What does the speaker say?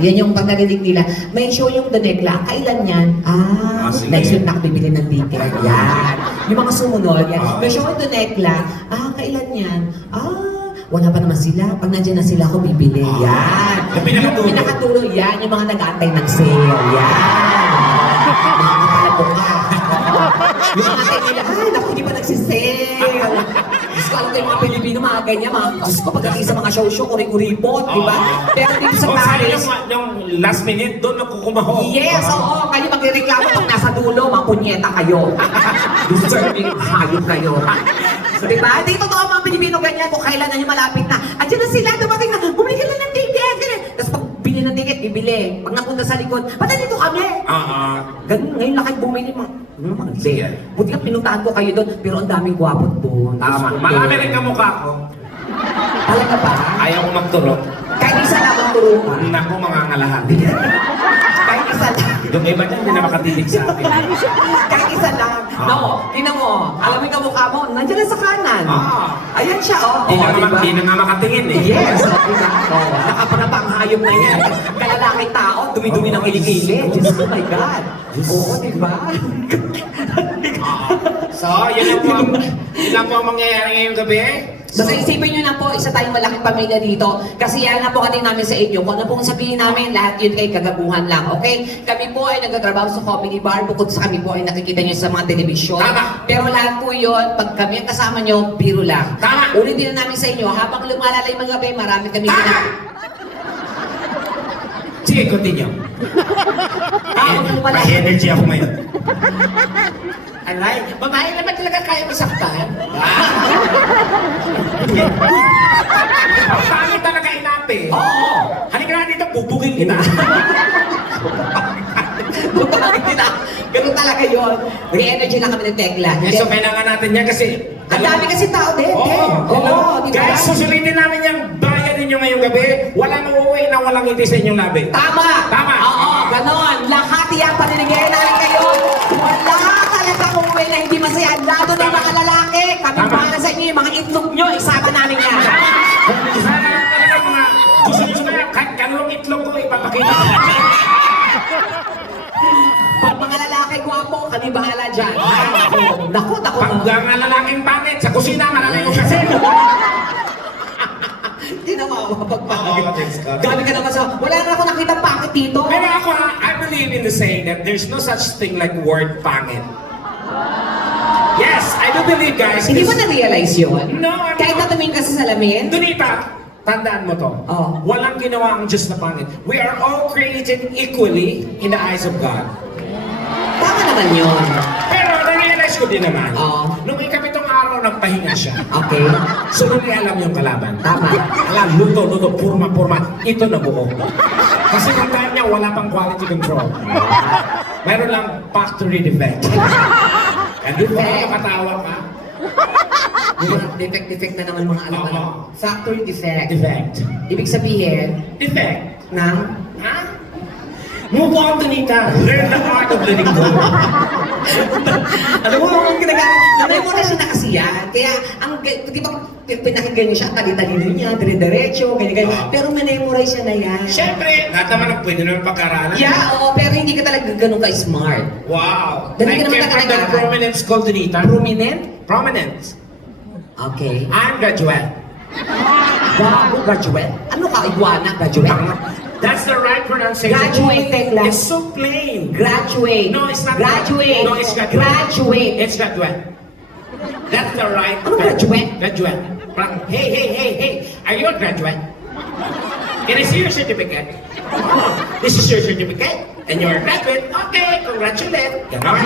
Yan yung pag narinig nila. May show yung Donekla. Kailan yan? Sige. Next week nakabibili ng ticket. Yan. Yung mga sumunod. Yan. May show yung Donekla. Kailan yan? Wala pa naman sila. Pag nandiyan na sila, ako bibili. Yan. Yung pinakatulo. Yung pinakatulo, yan. Yung mga nag-aantay ng sale. Yan. Mga kapalapok ka. Yung mga nila, naku, hindi pa nagsisale. Diyos ko, alam ko yung mga Pilipino, mga ganyan, mga Diyos ko, pagdating sa mga show-show, kuri-kuripot, di ba? Pero dito sa Paris, yung last minute, doon nakukumaho. yes, oo, kayo magreklamo pag nasa dulo, mga punyeta kayo. Deserving hayop kayo. So, di ba? Dito totoo mga Pilipino ganyan, kung kailan na yung malapit na. Andiyan na sila, dumating na, bumili ka na ng ticket. Tapos pag bili ng ticket, bibili. Pag napunta sa likod, ba't nandito kami? Ganun, ngayon lang kayo bumili mga late. Buti ka pinuntahan ko kayo doon, pero ang daming gwapo doon. Tama. Marami rin kamukha ko. Talaga ba? Ayaw ko magturo. Kahit isa lang magturo ka. Naku, mga ngalahati. Kahit isa lang. Yung iba dyan, hindi na makatinig sa akin. Kahit isa lang. No, tingnan mo. Alam mo yung kamukha mo, nandiyan lang sa kanan. Ayan siya, Hindi na nga makatingin eh. Yes, diba? Nakapanapang hayop na yan. Kalalaking tao, dumi-dumi ng kilikili. Diyos ko, my God. Oo, diba? So, yun lang po ang mangyayari ngayong gabi. Basta isipin nyo na po, isa tayong malaking pamilya dito. Kasi yan na po kami namin sa inyo. Kung ano pong sabihin namin, lahat yun ay kagabuhan lang, okay? Kami po ay nagtatrabaho sa comedy bar, bukod sa kami po ay nakikita nyo sa mga telebisyon. Tama. Pero lahat po yun, pag kami ang kasama nyo, biro lang. Tama. Ulitin na namin sa inyo, habang lumalala yung mga gabi, marami kami Sige, continue. Habang lumalala. May energy ako ngayon. Alay, babae naman talaga kaya masaktan. Ang pangit talaga inapi. Oo. Halika na dito, bubugin kita. Bakit kita? Ganun talaga yun. Re-energy lang kami ng Tekla. Yes, so kailangan natin yan kasi... Ang dami kasi tao din. Oo, Di ba? guys, susulitin namin yung bayan ninyo ngayong gabi. Walang uuwi na walang ngiti sa inyong labi. Tama! Tama. Oo, ganon. Lahat iyan paninigyan namin kayo. Wala talaga umuwi na hindi masaya. Lalo ng mga lalaki. Kami Tama. para sa inyo, yung mga itlog nyo, isama namin yan. Sana lang talaga mga gusto nyo sumaya, kanulong itlog ko, ipapakita ko. Pag mga lalaki gwapo, kami bahala dyan. Naku, naku. Pag ang lalaking pangit, sa kusina, marami ko kasi. Hindi na makapagpahagod. Oo, thanks God. Gabi ka naman sa, wala na ako nakita pangit dito. Pero ako, I believe in the saying that there's no such thing like word pangit. Yes, I do believe, guys. Hindi mo na-realize yun? No, I'm Kahit not. natumingin ka sa salamin? Donita, tandaan mo to. Oh. Walang ginawa ang Diyos na pangit. We are all created equally in the eyes of God. Tama naman yun. Pero na-realize ko din naman, Oo. nung ikapitong araw nagpahinga siya, Okay. so hindi alam yung kalaban. Tama. Alam, luto, purma, ito na buo. Kasi yung time niya, wala pang quality control. Meron lang factory defect. Hindi mo makatawa ka. Mga defect na naman mga alam Oo. Factory defect. Defect. Ibig sabihin, Defect. ng... Ha? Move on, Donita. Learn the art of letting go. Alam mo, ang na-memorize na kasi yan. Kaya, di ba, pinakinggan niyo siya, tali-talino niya, dire-diretso, ganyan. Pero memorize siya na yan. Siyempre, lahat naman ang pwede naman pag-aralan. Yeah, oo, pero hindi ka talaga ganun ka-smart. Wow. Ganun I ka naman came from the talaga. prominent school, Donita. Prominent? Prominent. Okay. I'm graduate. Bago graduate? Ano ka, iguana, graduate? That's the right pronunciation. Graduate, Tekla. It's so plain. Graduate. No, it's not. Graduate. No, it's graduate. Graduate. It's graduate. That's the right. Ano graduate? Graduate. Hey. Are you a graduate? Can I see your certificate? Oh, this is your certificate. And you're a graduate. Okay, congratulate. Ganon.